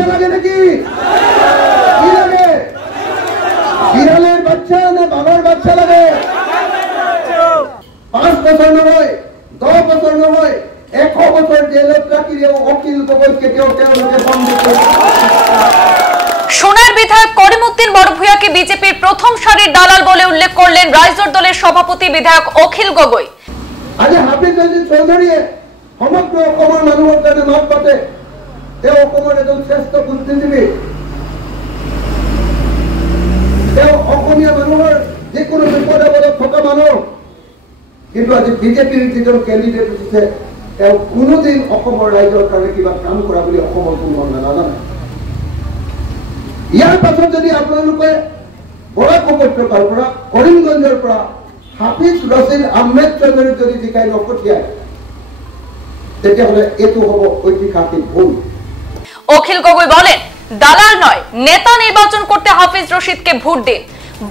বাচ্চা লাগে নাকি? কি লাগে? বিড়ালের বাচ্চা না বাবার বাচ্চা লাগে? 5 বছর নয়, 10 বছর নয়, 1 বছর জেলত রাখিলে অখিল গগৈকে কেউ বন্দী করে। সোনার বিধায়ক করিমউদ্দিন বড়ভূয়াকে বিজেপির প্রথম সারির দালাল বলে উল্লেখ করলেন রাইজোর দলের সভাপতি বিধায়ক অখিল গগৈ। আজ হাফিজ চৌধুরীয়ে সমগ্র অসমৰ মানুহৰ কাৰণে মাত পাতে। তেওঁ অসমৰ এজন শ্ৰেষ্ঠ বুদ্ধিজীৱী। তেওঁ অসমীয়া মানুহৰ যিকোনো বিপদ আপদত থকা মানুহ। কিন্তু আজি বিজেপিৰ যিজন কেণ্ডিডেট উঠিছে তেওঁ কোনোদিন অসমৰ ৰাইজৰ কাৰণে কিবা কাম কৰা বুলি অসমৰ কোনো মানুহে নাজানে। ইয়াৰ পাছত যদি আপোনালোকে বৰাক উপত্যকাৰ পৰা কৰিমগঞ্জৰ পৰা হাফিজ ৰছিদ আহমেদ চৌধুৰীক যদি জিকাই নপঠিয়ায় তেতিয়াহ'লে এইটো হ'ব ঐতিহাসিক ভুল। অখিল গগৈ বলেন, দালাল নয়, নেতা নির্বাচন করতে হাফিজ রশিদকে ভোট দিন।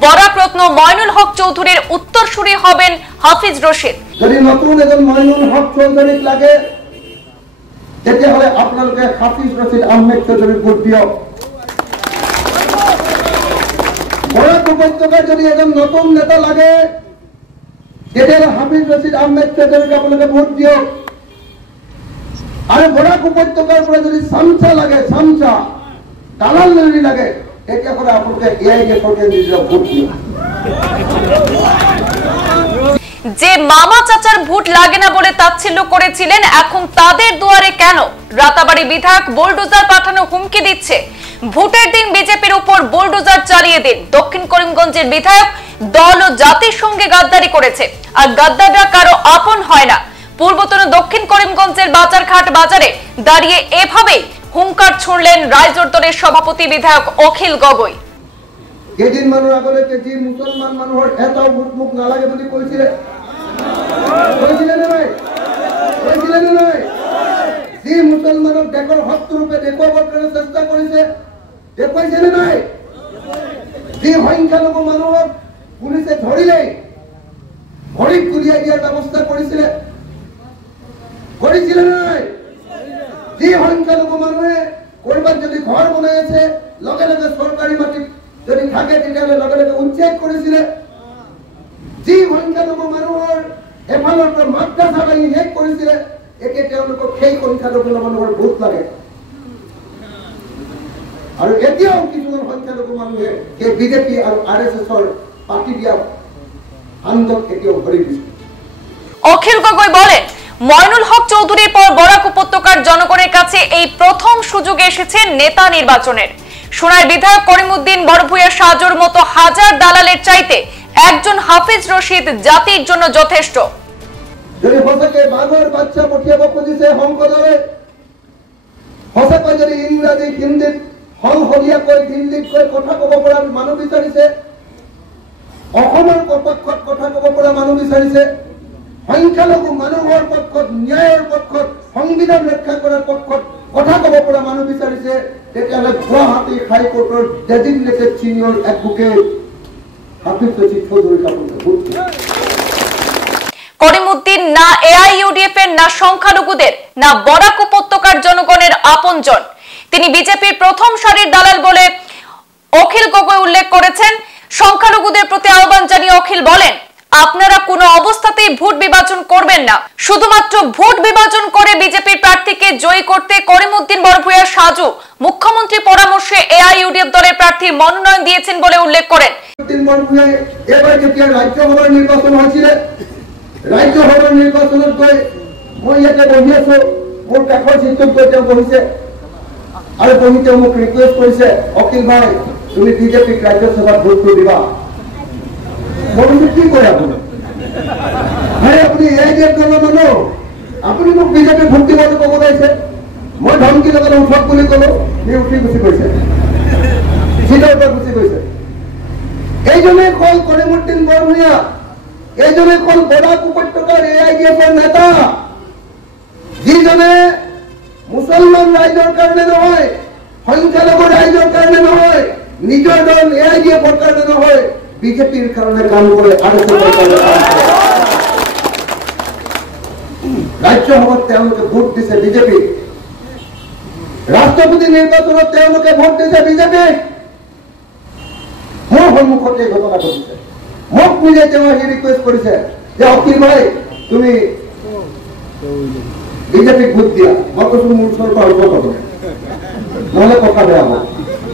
বরাক রত্ন ময়নুল হক চৌধুরীর উত্তরসূরি হবেন হাফিজ রশিদ। যদি নতুন এজন ময়নুল হক চৌধুরীক লাগে তেতিয়াহ'লে আপোনালোকে হাফিজ ৰছিদ আহমেদ চৌধুৰীক ভোট দিয়ক। বৰাক উপত্যকাৰ যদি এজন নতুন নেতা লাগে তেতিয়াহ'লে হাফিজ ৰছিদ আহমেদ চৌধুৰীক আপোনালোকে ভোট দিয়ক। আৰ বৰাক উপত্যকাৰ পৰা যদি চামচা লাগে, চামচা দালাল যদি লাগে তেতিয়াহ'লে আপোনালোকে এআইডিএফকে নিজক ভোট দিয়ক। যে মামা চাচার ভোট লাগে না বলে তাচ্ছিল্য করেছিলেন, এখন তাদের দুয়ারে কেন? রাতাবাড়ি বিধায়ক বুলডোজার পাঠানো হুমকি দিচ্ছে। ভোটের দিন বিজেপির উপর বুলডোজার চালিয়ে দিন। দক্ষিণ করিমগঞ্জের বিধায়ক দল ও জাতির সঙ্গে গাদ্দারি করেছে, আর গাদ্দাররা কারো আপন হয় না। পূর্বতন দক্ষিণ করিমগঞ্জের বাজারঘাট বাজারে দাঁড়িয়ে এভাবেই হুঙ্কার ছুড়লেন রাইজোর দলের সভাপতি বিধায়ক অখিল গগৈ। কেইদিন মানৰ আগলৈকে যি মুছলমান মানুহৰ এটাও ভোট মুখ নালাগে বুলি কৈছিলে নে নাই? যি মুছলমানক দেশৰ শত্ৰু ৰূপে দেখুৱাবৰ কাৰণে চেষ্টা কৰিছে দেখুৱাইছে নে নাই? যি সংখ্যালঘু মানুহক পুলিচে ধৰিলেই ভৰিত গুলিয়াই দিয়াৰ ব্যৱস্থা কৰিছিলে নে নাই? যি সংখ্যালঘু মানুহে কৰবাত যদি ঘৰ বনাই আছে লগে লগে চৰকাৰী মাটিত যদি থাকে তেতিয়াহ'লে লগে লগে উচ্ছেদ কৰিছিলে। যি সংখ্যালঘু মানুহৰ এফালৰ পৰা মাদ্ৰাছা ভাঙি শেষ কৰিছিলে এতিয়া তেওঁলোকক সেই সংখ্যালঘু মানুহৰ ভোট লাগে। আৰু এতিয়াও কিছুমান সংখ্যালঘু মানুহে এই বিজেপি আৰু RSSৰ পাৰ্টি দিয়া আন্দোলন এতিয়াও ভৰি দিছে। অখিল গগৈ বলেন, ময়নুল হক চৌধুরীর পর বরাক উপত্যকার জনগণের কাছে এই প্রথম সুযোগ এসেছে নেতা নির্বাচনের। সোনার বিধায়ক করিমউদ্দিন বড়ভূয়া সাজোর মতো হাজার দালালের চাইতে একজন হাফিজ রশিদ জাতির জন্য যথেষ্ট। যদি সঁচাকে বাঘৰ বাচ্চা পঠিয়াব খুজিছে সংসদৰে, সঁচাকৈ যদি ইংৰাজী হিন্দীত সলসলীয়াকৈ দিল্লীতকৈ কথা ক'ব পৰা মানুহ বিচাৰিছে, অসমৰ পক্ষত কথা ক'ব পৰা মানুহ বিচাৰিছে, সংখ্যালঘু মানুহৰ পক্ষত, ন্যায়ৰ পক্ষত, সংবিধান ৰক্ষা কৰাৰ পক্ষত কথা ক'ব পৰা মানুহ বিচাৰিছে, তেতিয়াহ'লে গুৱাহাটী হাইকোৰ্টৰ designated senior advocate Hafiz Rashid চৌধুৰীক আপোনালোকে ভোট দিয়ক। করিমউদ্দিন না এআইইউডিএফ এর, না সংখ্যালঘুদের, না বরাক উপত্যকার জনগণের আপনজন। তিনি বিজেপির প্রথম সারির দালাল বলে অখিল গগৈ উল্লেখ করেছেন। সংখ্যালঘুদের প্রতি আহ্বান জানিয়ে অখিল বলেন, আপনারা কোনো অবস্থাতেই ভোট বিভাজন করবেন না। শুধুমাত্র ভোট বিভাজন করে বিজেপির প্রার্থীকে জয়ী করতে করিমউদ্দিন বড়ভূয়া সাজু মুখ্যমন্ত্রী পরামর্শে এআইইউডিএফ দলের প্রার্থীর মনোনয়ন দিয়েছেন বলে উল্লেখ করেন। এবার যেতিয়া ৰাজ্যসভাৰ নিৰ্বাচন হৈছিল, ৰাজ্যসভাৰ নিৰ্বাচনত গৈ মই ইয়াতে বহি আছো, মোৰ কাষৰ চিটত গৈ তেওঁ বহিছে আৰু বহি তেওঁ মোক ৰিকুৱেষ্ট কৰিছে, অখিল ভাই তুমি বিজেপিক ৰাজ্যসভাত ভোটটো দিবা। কি কৰে আপুনি? আপুনি এআইডিএফ দলৰ মানুহ, আপুনি মোক বিজেপি ভোট দিবলৈ ক'ব লাগিছে। মই ধমকি লগালে উঠক বুলি ক'লো, সি উঠি গুচি গৈছে, চিটৰ পৰা গুচি গৈছে। এইজনে কল কৰিমউদ্দিন বড়ভূয়া, এইজনে কল বৰাক উপত্যকাৰ এআইডিএফৰ নেতা, যিজনে মুছলমান ৰাইজৰ কাৰণে নহয়, সংখ্যালঘু ৰাইজৰ কাৰণে নহয়, নিজৰ দল এআইডিএফৰ কাৰণে নহয়, বিজেপিৰ কাৰণে কাম কৰে, RSSৰ কাৰণে কাম কৰে। ৰাজ্যসভাত তেওঁলোকে ভোট দিছে বিজেপি, ৰাষ্ট্ৰপতি নিৰ্বাচনত তেওঁলোকে ভোট দিছে বিজেপি। মোৰ সন্মুখতে এই ঘটনা ঘটিছে। মোক নিজে তেওঁ আহি ৰিকুৱেষ্ট কৰিছে যে অখিল ভাই তুমি বিজেপিক ভোট দিয়া। মই কৈছো মোৰ ওচৰৰ পৰা অল্প পাব, নহলে কথা বেয়া হ'ব।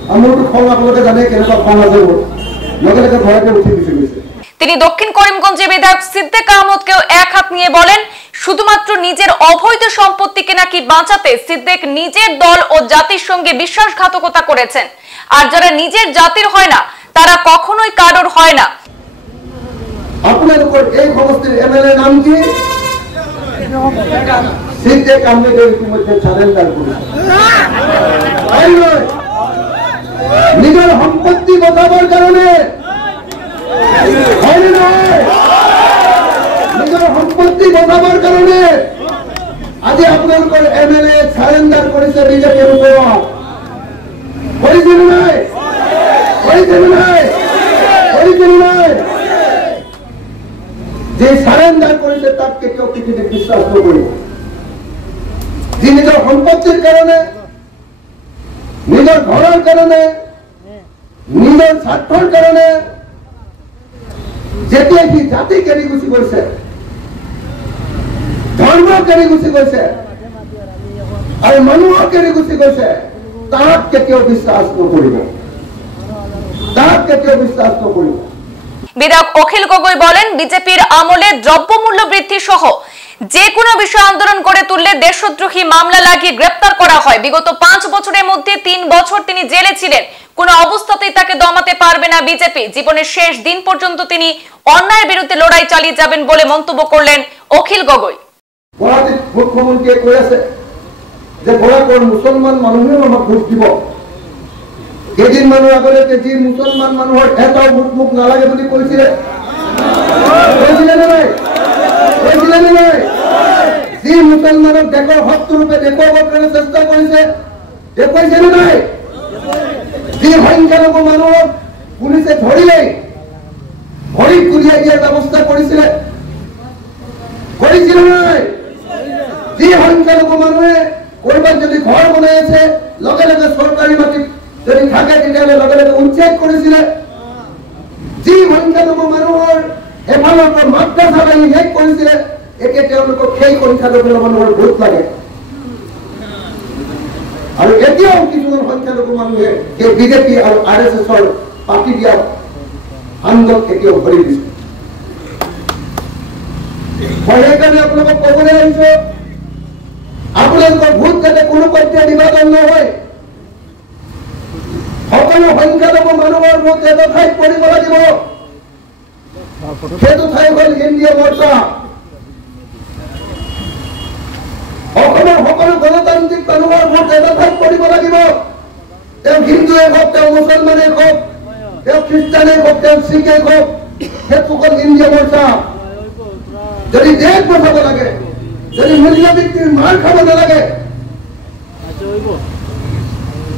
আৰু মোৰতো খং আপোনালোকে জানে কেনেকুৱা খং আছে মোৰ, লগে লগে ঘৰতে উঠি গুচি গৈছে। তিনি দক্ষিণ করিমগঞ্জের বিধায়ক সিদ্দিক আহমদকেও এক হাত নিয়ে বলেন শুধুমাত্র নিজের অবৈধ সম্পত্তিকে নাকি বাঁচাতে সিদ্দিক নিজের দল ও জাতির সঙ্গে বিশ্বাসঘাতকতা করেছেন। আর যারা নিজের জাতির হয় না তারা কখনোই কারোর হয় না। আপনাদের এই সমষ্টির এমএলএ নাম কি? সিদ্দিক আহমেদের ইতিমধ্যে সারেন্ডার করেছে। নিজের সম্পত্তি বাঁচাবার কারণে নিজের সম্পত্তি বাঁচাবার কারণে আজি আপনাদের এমএলএ সারেন্ডার করেছে বিজেপির উপর। করেছেন নাই? করেছেন নাই? করেছেন নাই? যে সারেন্ডার করেছে তাকে কেউ পৃথিবীতে বিশ্বাস করি। যে নিজের সম্পত্তির কারণে, নিজের ঘরের কারণে, নিজের স্বার্থের কারণে যেতিয়া কি জাতি কেরিগুচি কৰিছে, ধৰ্ম কেৰিগুচি কৰিছে আৰু মানুহক কেৰিগুচি কৰিছে, তাক কেতিয়াও বিশ্বাস নকৰিব, তাক কেতিয়াও বিশ্বাস নকৰিব। বিধায়ক অখিল গগৈ বলেন বিজেপির আমলে দ্রব্যমূল্য বৃদ্ধি সহ যে কোনো বিষয় আন্দোলন করে তুললে দেশদ্রোহী মামলা লাগিয়ে গ্রেপ্তার করা হয়। বিগত 5 বছরের মধ্যে 3 বছর তিনি জেলে ছিলেন। কোন অবস্থাতেই তাকে দমাতে পারবে না বিজেপি। জীবনের শেষ দিন পর্যন্ত তিনি অন্যায়ের বিরুদ্ধে লড়াই চালিয়ে যাবেন বলে মন্তব্য করলেন অখিল গগৈ। গুৱাহাটীত মুখ্যমন্ত্ৰীয়ে কৈ আছে যে বৰাকৰ মুছলমান মানুহে আমাক ভোট দিব। কেইদিনমানৰ আগলৈকে যি মুছলমান মানুহৰ এটাও ভোট মোক নালাগে বুলি কৈছিলে, কৈছিলে নে নাই? কৈছিলে নে নাই? যি মুছলমানক দেশৰ শত্ৰুৰূপে দেখুৱাবৰ কাৰণে চেষ্টা কৰিছে, দেখুৱাইছে নে নাই? যি সংখ্যালঘু মানুহক পুলিচে ধৰিলেই ভৰিত গুলিয়াই দিয়াৰ ব্যৱস্থা কৰিছিলে, কৰিছিলে নাই? যি সংখ্যালঘু মানুহে কৰবাত যদি ঘৰ বনাই আছে লগে লগে চৰকাৰী মাটিত যদি থাকে তেতিয়াহ'লে লগে লগে উচ্ছেদ কৰিছিলে। যি সংখ্যালঘু মানুহৰ এফালৰ পৰা মাদ্ৰাছা বাহিনী শেষ কৰিছিলে, এতিয়া তেওঁলোকক সেই সংখ্যালঘু মানুহৰ ভোট লাগে। আৰু এতিয়াও কিছুমান সংখ্যালঘু মানুহে এই বিজেপি আৰু RSSৰ পাতি দিয়া আন্দোলন এতিয়াও ভৰি দিছে। মই সেইকাৰণে আপোনালোকক ক'বলৈ আহিছো, আপোনালোকৰ ভোট যাতে কোনো পৰ্যায়ত বিভাজন নহয়। সকলো সংখ্যালঘু মানুহৰ ভোট এটা ঠাইত পৰিব লাগিব। সেইটো ঠাই হ'ল ইণ্ডিয়া মৰ্চা। অসমৰ সকলো গণতান্ত্ৰিক মানুহৰ ভোট এটা ঠাইত পৰিব লাগিব। তেওঁ হিন্দুৱে হওক, তেওঁ মুছলমানে হওক, তেওঁ খ্ৰীষ্টানে হওক, তেওঁ শিখে হওক, সেইটো হ'ল ইণ্ডিয়া মৰ্চা। যদি দেশ বচাব লাগে, যদি মূল্যবৃদ্ধিৰ মাৰ খাব নালাগে,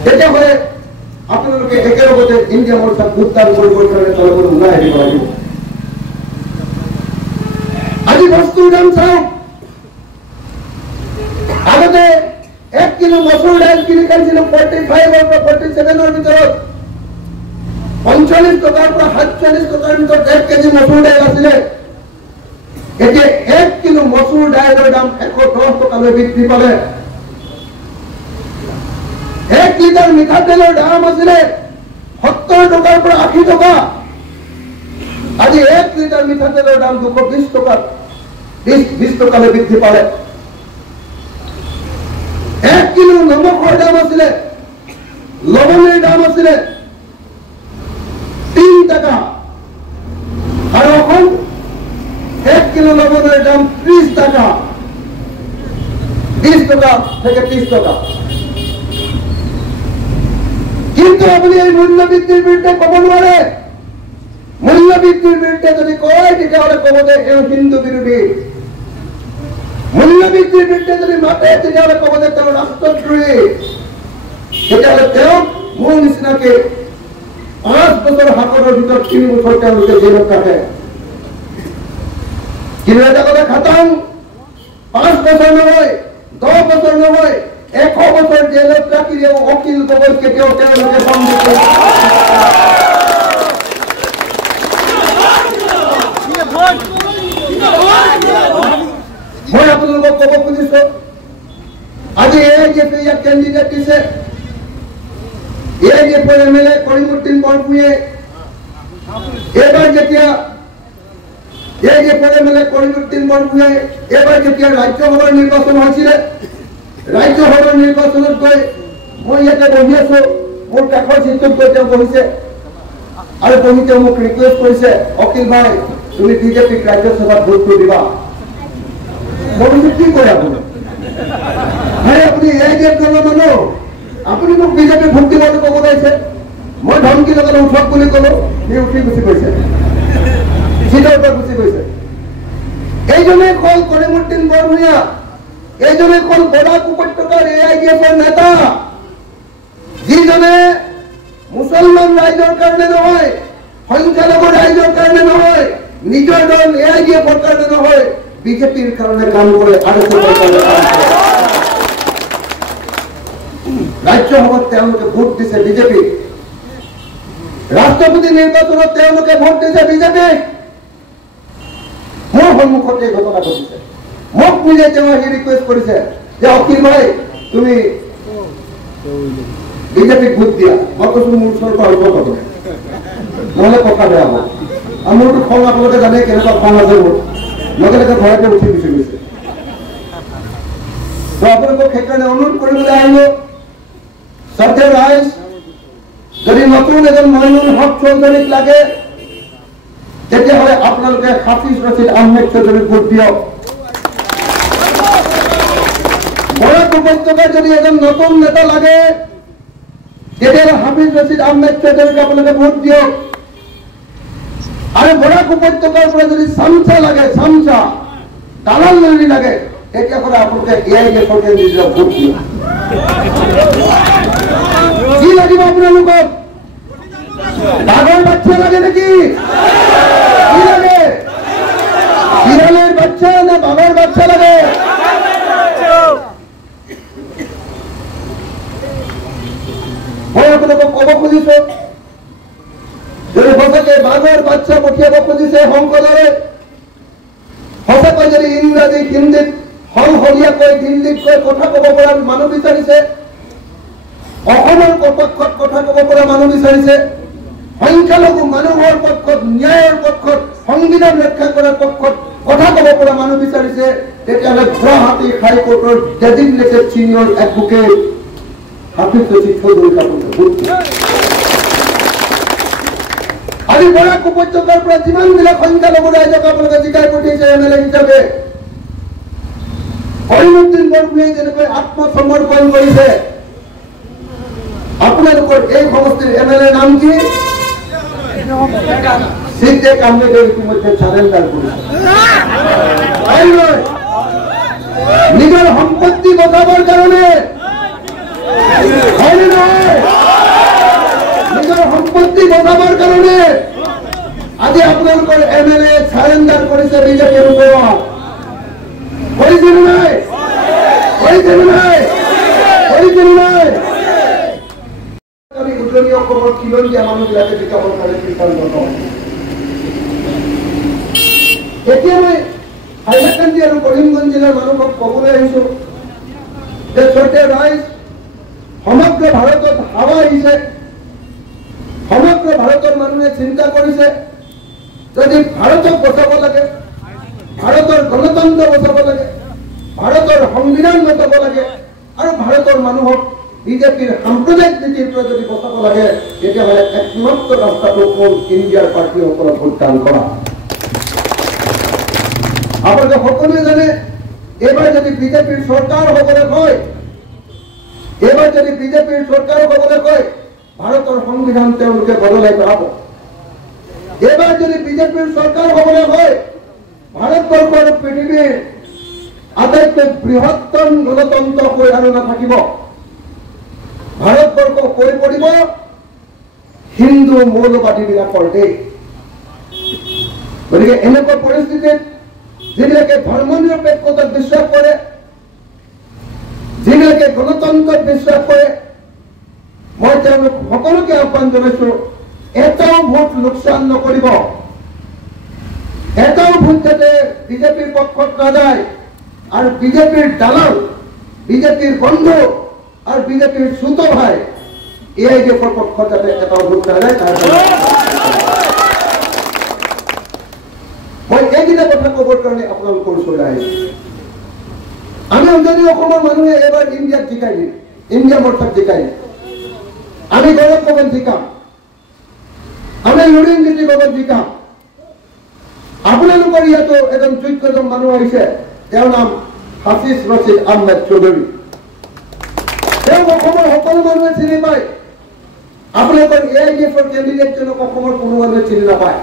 তেতিয়াহ'লে আপোনালোকে একেলগতে ইণ্ডিয়া মৰ্চাক ভোটদান কৰিবৰ কাৰণে তেওঁলোকে ওলাই আহিব লাগিব। আজি বস্তুৰ দাম চাওক। আগতে 1 কিলো মচুৰ দাইল কিনি খাইছিলো 45 পৰা 47 ভিতৰত, 45 টকাৰ পৰা 47 টকাৰ ভিতৰত 1 কেজি মচুৰ দাইল আছিলে। এতিয়া 1 কিলো মচুৰ দাইলৰ দাম 110 টকালৈ বৃদ্ধি পালে। 1 লিটাৰ মিঠাতেলৰ দাম আছিলে 70 টকাৰ পৰা 80 টকা। আজি 1 লিটাৰ মিঠাতেলৰ দাম 220 টকা 20 টকালৈ বৃদ্ধি পালে। 1 কিলো নমকৰ দাম আছিলে, লৱণৰ দাম আছিলে 3 টকা, আৰু এখন 1 কিলো লৱণৰ দাম 30 টকা, 20 টকা থেকে 30 টকা। কিন্তু আপুনি এই মূল্য বৃদ্ধিৰ বিৰুদ্ধে ক'ব নোৱাৰে। মূল্য বৃদ্ধিৰ বিৰুদ্ধে যদি কয় তেতিয়াহ'লে ক'ব যে এওঁ হিন্দু বিৰোধী। মূল্য বৃদ্ধিৰ বিৰুদ্ধে যদি মাতে তেতিয়াহ'লে ক'ব যে তেওঁ ৰাষ্ট্ৰদ্ৰোহী। তেতিয়াহ'লে তেওঁক মোৰ নিচিনাকে 5 বছৰ হাতৰৰ ভিতৰত 3 বছৰ তেওঁলোকে জেলত থাকে। কিন্তু এটা কথা খাটাং, 5 বছৰ নহয়, 10 বছৰ নহয়, 100 বছৰ জেলত ৰাখিলেও অখিল গগৈ কেতিয়াও তেওঁলোকে বন্ধ কৰিব মই আপোনালোকক ক'ব খুজিছো আজি AIDF ইয়াত কেণ্ডিডেট দিছে AIDF MLA কৰিমুদ্দিন বৰভূঞে এবাৰ যেতিয়া AIDF MLA কৰিমুদ্দিন বৰভূঞে এবাৰ যেতিয়া ৰাজ্যসভাৰ নিৰ্বাচন হৈছিল ৰাজ্যসভাৰ নিৰ্বাচনত গৈ মই ইয়াতে বহি আছো মোৰ কাষৰ চিটত গৈ তেওঁ বহিছে আৰু বহি তেওঁ মোক ৰিকুৱেষ্ট কৰিছে অখিল ভাই তুমি বিজেপিক ৰাজ্যসভাত ভোট দিবা মই কি কৰে আপুনি ভাই আপুনি AIDF দলৰ মানুহ আপুনি মোক বিজেপি ভোট দিবলৈ ক'ব লাগিছে মই ধমকি লগালে উঠক বুলি ক'লো সি উঠি গুচি গৈছে চিটৰ পৰা গুচি গৈছে এইজনে কল কৰিমুদ্দিন বৰভূঞা এইজনে কল বৰাক উপত্যকাৰ AIDFৰ নেতা যিজনে মুছলমান ৰাইজৰ কাৰণে নহয় সংখ্যালঘু ৰাইজৰ কাৰণে নহয় নিজৰ দল AIDFৰ কাৰণে নহয় বিজেপিৰ কাৰণে কাম কৰে RSSৰ কাৰণে কাম কৰে ৰাজ্যসভাত তেওঁলোকে ভোট দিছে বিজেপি ৰাষ্ট্ৰপতি নিৰ্বাচনত তেওঁলোকে ভোট দিছে বিজেপি মোৰ সন্মুখতে এই ঘটনা ঘটিছে মোক নিজে তেওঁ ৰিকুৱেষ্ট কৰিছে যে অখিল ভাই তুমি বিজেপিক ভোট দিয়া মই কৈছো মোৰ ওচৰৰ পৰা অল্প পাব নহ'লে কথা বেয়া হ'ব আৰু মোৰতো খং আপোনালোকে জানে কেনেকুৱা খং আছে মোৰ লগে লগে ঘৰতে উঠি গুচি গৈছে তো আপোনালোকক সেইকাৰণে অনুৰোধ কৰিবলৈ আহিলো সত্য ৰাইজ যদি নতুন এজন মইনুল হক চৌধুৰীক লাগে তেতিয়াহ'লে আপোনালোকে হাফিজ ৰছিদ আহমেদ চৌধুৰীক ভোট দিয়ক বৰাক উপত্যকাত যদি এজন নতুন নেতা লাগে তেতিয়াহ'লে হাফিজ ৰছিদ আহমেদ চৌধুৰীক আপোনালোকে ভোট দিয়ক আৰু বৰাক উপত্যকাৰ পৰা যদি চামচা লাগে চামচা দালাল নলী লাগে তেতিয়াহ'লে আপোনালোকে AIDFৰ কেণ্ডিডেটক ভোট দিয়ক কি লাগিব আপোনালোকক বাঘৰ বাচ্চা লাগে নেকি কি লাগে বিড়ালেৰ বাচ্চা না বাঘৰ বাচ্চা লাগে মই আপোনালোকক ক'ব খুজিছো যদি সঁচাকে বাঘৰ বাচ্চা পঠিয়াব খুজিছে সংসদৰে সঁচাকৈ যদি ইংৰাজী হিন্দীত সংসদীয়াকৈ দিল্লীত গৈ কথা ক'ব পৰা মানুহ বিচাৰিছে অসমৰ পক্ষত কথা ক'ব পৰা মানুহ বিচাৰিছে সংখ্যালঘু মানুহৰ পক্ষত ন্যায়ৰ পক্ষত সংবিধান ৰক্ষা কৰাৰ পক্ষত কথা ক'ব পৰা মানুহ বিচাৰিছে তেতিয়াহ'লে গুৱাহাটী হাইকোৰ্টৰ designated senior advocate Hafiz Rashid চৌধুৰীক আপোনালোকে ভোট দিয়ক আজি বৰাক উপত্যকাৰ পৰা যিমানবিলাক সংখ্যালঘু ৰাইজক আপোনালোকে জিকাই পঠিয়াইছে MLA হিচাপে কৰিমুদ্দিন বৰভূঞাই যেনেকৈ আত্মসমৰ্পণ কৰিছে আপোনালোকৰ এই সমষ্টিৰ MLA নাম কি সিদ্ধে কামদেৱ ইতিমধ্যে সাৰেন্ডাৰ কৰিছে নিজৰ সম্পত্তি বচাবৰ কাৰণে নিজৰ সম্পত্তি বচাবৰ কাৰণে আজি আপোনালোকৰ MLA সাৰেন্ডাৰ কৰিছে বিজেপিৰ ওপৰত কৰিছে নাই কৰিছে নাই কৰিছে নাই উজনি অসমৰ খিলঞ্জীয়া মানুহবিলাকে জিকাবৰ কাৰণে সিদ্ধান্ত লয় এতিয়া মই হাইলাকান্দি আৰু কৰিমগঞ্জ জিলাৰ মানুহক ক'বলৈ আহিছো যে সত্য ৰাইজ সমগ্ৰ ভাৰতত হাৱা আহিছে সমগ্ৰ ভাৰতৰ মানুহে চিন্তা কৰিছে যদি ভাৰতক বচাব লাগে ভাৰতৰ গণতন্ত্ৰ বচাব লাগে ভাৰতৰ সংবিধান বচাব লাগে আৰু ভাৰতৰ মানুহক বিজেপিৰ সাম্প্ৰদায়িক নীতিৰ পৰা যদি বচাব লাগে তেতিয়াহ'লে একমাত্ৰ ৰাস্তাটো হ'ল ইণ্ডিয়াৰ পাৰ্টীসকলক ভোটদান কৰা আপোনালোকে সকলোৱে জানে এইবাৰ যদি বিজেপিৰ চৰকাৰ হ'বলৈ কয় এইবাৰ যদি বিজেপিৰ চৰকাৰ হ'বলৈ কয় ভাৰতৰ সংবিধান তেওঁলোকে বদলাই পেলাব এইবাৰ যদি বিজেপিৰ চৰকাৰ হ'বলৈ কয় ভাৰতবৰ্ষ আৰু পৃথিৱীৰ আটাইতকৈ বৃহত্তম গণতন্ত্ৰ হৈ আৰু নাথাকিব ভাৰতবৰ্ষ হৈ পৰিব হিন্দু মৌলবাদীবিলাকৰ দেশ গতিকে এনেকুৱা পৰিস্থিতিত যিবিলাকে ধৰ্মনিৰপেক্ষতাত বিশ্বাস কৰে যিবিলাকে গণতন্ত্ৰত বিশ্বাস কৰে মই তেওঁলোক সকলোকে আহ্বান জনাইছো এটাও ভোট লোকচান নকৰিব এটাও ভোট যাতে বিজেপিৰ পক্ষত নাযায় আৰু বিজেপিৰ দালাল বিজেপিৰ বন্ধু আৰু বিজেপিৰ চুত ভাই এই দেশৰ পক্ষত যাতে এটাও ভোট নাযায় তাৰ মই এইকেইটা কথা ক'বৰ কাৰণে আপোনালোকৰ ওচৰলৈ আহিছো আমি উজনি অসমৰ মানুহে এবাৰ ইণ্ডিয়াক জিকাই দিম ইণ্ডিয়া মৰ্চাক জিকাই দিম আমি গৌৰৱ গগৈক জিকাম আমি লুৰিণ জ্যোতি গগৈক জিকাম আপোনালোকৰ ইয়াতো এজন যোগ্যজন মানুহ আহিছে তেওঁৰ নাম হাফিজ ৰছিদ আহমেদ চৌধুৰী তেওঁক অসমৰ সকলো মানুহে চিনি পায় আপোনালোকৰ AIDFৰ কেণ্ডিডেটজনক অসমৰ কোনো মানুহে চিনি নাপায়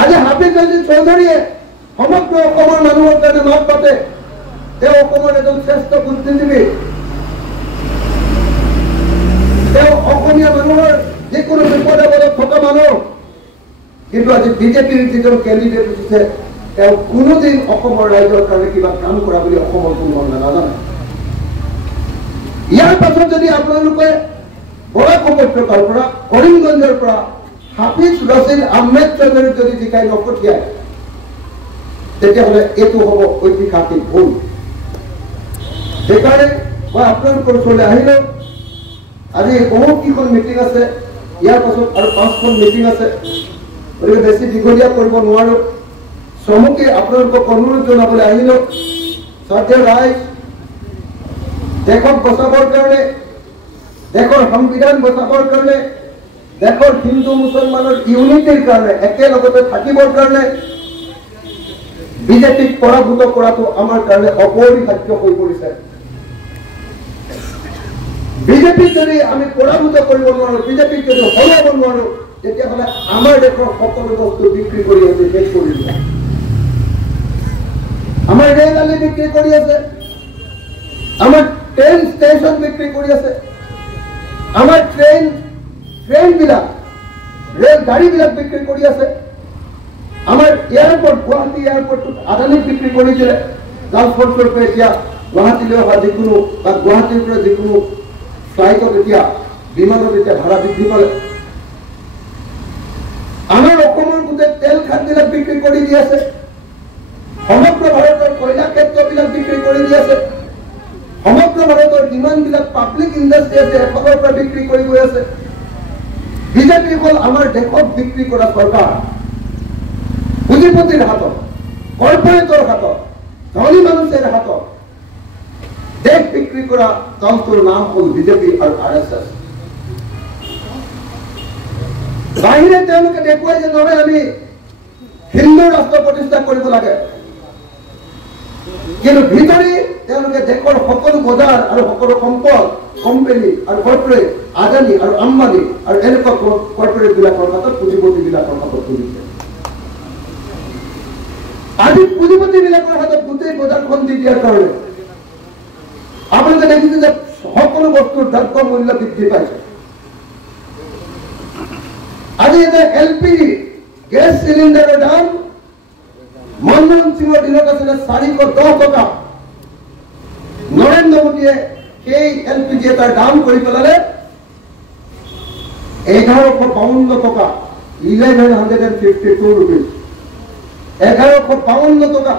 আজি হাফিজ ৰছিদ চৌধুৰীয়ে সমগ্ৰ অসমৰ মানুহৰ কাৰণে মাত পাতে তেওঁ অসমৰ এজন শ্ৰেষ্ঠ বুদ্ধিজীৱী তেওঁ অসমীয়া মানুহৰ যিকোনো বিপদ আপদত থকা মানুহ কিন্তু আজি বিজেপিৰ যিজন কেণ্ডিডেট উঠিছে তেওঁ কোনোদিন অসমৰ ৰাইজৰ কাৰণে কিবা কাম কৰা বুলি অসমৰ কোনো মানুহে নাজানে ইয়াৰ পাছত যদি আপোনালোকে বৰাক উপত্যকাৰ পৰা কৰিমগঞ্জৰ পৰা হাফিজ ৰছিদ আহমেদ চৌধুৰীক যদি জিকাই নপঠিয়ায় তেতিয়াহ'লে এইটো হ'ব ঐতিহাসিক ভুল সেইকাৰণে মই আপোনালোকৰ ওচৰলৈ আহিলো আজি বহু কেইখন মিটিং আছে ইয়াৰ পাছত আৰু 5খন মিটিং আছে গতিকে বেছি দীঘলীয়া কৰিব নোৱাৰো চমুকে আপোনালোকক অনুৰোধ জনাবলৈ আহিলো শ্ৰদ্ধেয় ৰাইজ দেশক বচাবৰ কাৰণে দেশৰ সংবিধান বচাবৰ কাৰণে দেশৰ হিন্দু মুছলমানৰ ইউনিটিৰ কাৰণে একেলগতে থাকিবৰ কাৰণে বিজেপিক পৰাভূত কৰাটো আমাৰ কাৰণে অপৰিহাৰ্য হৈ পৰিছে বিজেপিক যদি আমি পৰাভূত কৰিব নোৱাৰো বিজেপিক যদি হলাব নোৱাৰো তেতিয়াহ'লে আমাৰ দেশৰ সকলো বস্তু বিক্ৰী কৰি আছে শেষ কৰি দিয়ে আমাৰ ৰেল আলি বিক্ৰী কৰি আছে আমাৰ ট্ৰেইন ষ্টেচন বিক্ৰী কৰি আছে আমাৰ ট্ৰেইন বিলাক ৰেল গাড়ীবিলাক বিক্ৰী কৰি আছে আমাৰ এয়াৰপোৰ্ট গুৱাহাটী এয়াৰপোৰ্টত আদানীক বিক্ৰী কৰিছিলে যাৰ ফলস্বৰূপে এতিয়া গুৱাহাটীলৈ অহা যিকোনো বা গুৱাহাটীৰ পৰা যিকোনো ফ্লাইটত এতিয়া বিমানত এতিয়া ভাড়া বৃদ্ধি পালে আমাৰ অসমৰ গোটেই তেল খাদ্যবিলাক বিক্ৰী কৰি দি আছে সমগ্ৰ ভাৰতৰ কয়লা ক্ষেত্ৰবিলাক বিক্ৰী কৰি দি আছে সমগ্ৰ ভাৰতৰ যিমানবিলাক পাব্লিক ইণ্ডাষ্ট্ৰী আছে এফালৰ পৰা বিক্ৰী কৰি গৈ আছে বিজেপি হ'ল আমাৰ দেশক বিক্ৰী কৰা চৰকাৰ পুঁজিপতিৰ হাতত কৰ্পৰেটৰ হাতত ধনী মানুহৰ হাতত দেশ বিক্ৰী কৰা দলটোৰ নাম হ'ল বিজেপি আৰু RSS বাহিৰে তেওঁলোকে দেখুৱাই যে নহয় আমি হিন্দু ৰাষ্ট্ৰ প্ৰতিষ্ঠা কৰিব লাগে কিন্তু ভিতৰি তেওঁলোকে দেশৰ সকলো বজাৰ আৰু সকলো সম্পদ কোম্পানী আৰু কৰ্পৰেট আদানী আৰু আম্বানী আৰু এনেকুৱা কৰ্পৰেট বিলাকৰ হাতত পুঁজিপতি বিলাকৰ হাতত তুলিছে আজি পুঁজিপতি বিলাকৰ হাতত গোটেই বজাৰখন দি দিয়াৰ কাৰণে আপোনালোকে দেখিছে যে সকলো বস্তুৰ দ্ৰব্য মূল্য বৃদ্ধি পাইছে আজি এটা LPG গেছ চিলিণ্ডাৰৰ দাম মনমোহন সিঙৰ দিনত আছিলে 410 টকা নৰেন্দ্ৰ মোদীয়ে সেই LPG এটাৰ দাম কৰি পেলালে 1152 টকা 1152 rupees 1152 টকা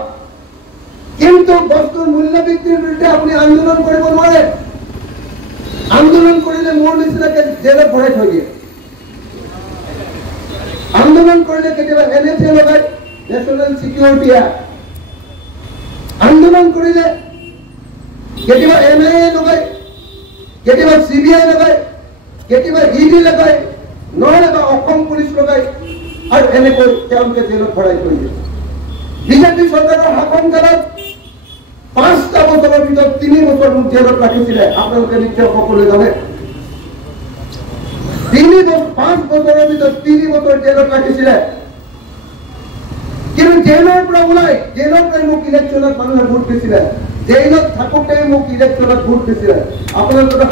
কিন্তু বস্তুৰ মূল্য বৃদ্ধিৰ বিৰুদ্ধে আপুনি আন্দোলন কৰিব নোৱাৰে আন্দোলন কৰিলে মোৰ নিচিনাকে জেলত ভৰাই থৈ দিয়ে আন্দোলন কৰিলে কেতিয়াবা NSA লগাই নেশ্যনেল সিকিউৰিটি এক্ট আন্দোলন কৰিলে কেতিয়াবা NIA লগাই কেতিয়াবা CBI লগাই কেতিয়াবা ED লগাই নহলে বা অসম পুলিচ লগাই আৰু এনেকৈ তেওঁলোকে জেলত ভৰাই থৈ দিয়ে বিজেপি চৰকাৰৰ শাসনকালত 5টা বছৰৰ ভিতৰত 3 বছৰ মোক জেলত ৰাখিছিলে আপোনালোকে নিশ্চয় সকলোৱে জানে 5 বছৰৰ ভিতৰত 3 বছৰ জেলত ৰাখিছিলে কিন্তু জেলৰ পৰা ওলাই জেলৰ পৰা মোক ইলেকশ্যনত মানুহে ভোট দিছিলে জেলত থাকোঁতে মোক ইলেকশ্যনত ভোট দিছিলে আপোনালোকে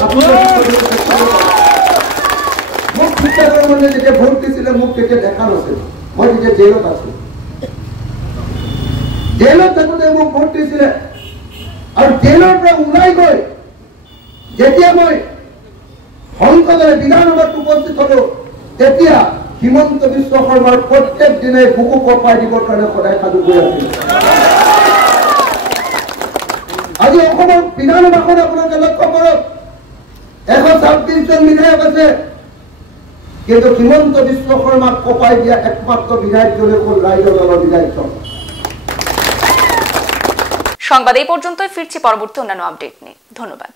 মোক শিক্ষাৰ মানে যেতিয়া ভোট দিছিলে মোক তেতিয়া দেখা নাছিল মই তেতিয়া জেলত আছো জেলত থাকোঁতে মোক ভোট দিছিলে আৰু জেলৰ পৰা ওলাই গৈ যেতিয়া মই সংসদৰে বিধানসভাত উপস্থিত হলো তেতিয়া হিমন্ত বিশ্ব শৰ্মাৰ প্ৰত্যেক দিনে বুকু কঁপাই দিবৰ কাৰণে সদায় সাজু হৈ আছিল। আজি অসমৰ বিধানসভাখন আপোনালোকে লক্ষ্য কৰক 126 জন বিধায়ক আছে, কিন্তু হিমন্ত বিশ্ব শৰ্মাক কঁপাই দিয়া একমাত্ৰ বিধায়কজনে হ'ল ৰাইজৰ দলৰ বিধায়কজন। সংবাদ এই পৰ্যন্তই, ফিৰছি পৰবৰ্তী অন্যান্য আপডেট নিয়ে। ধন্যবাদ।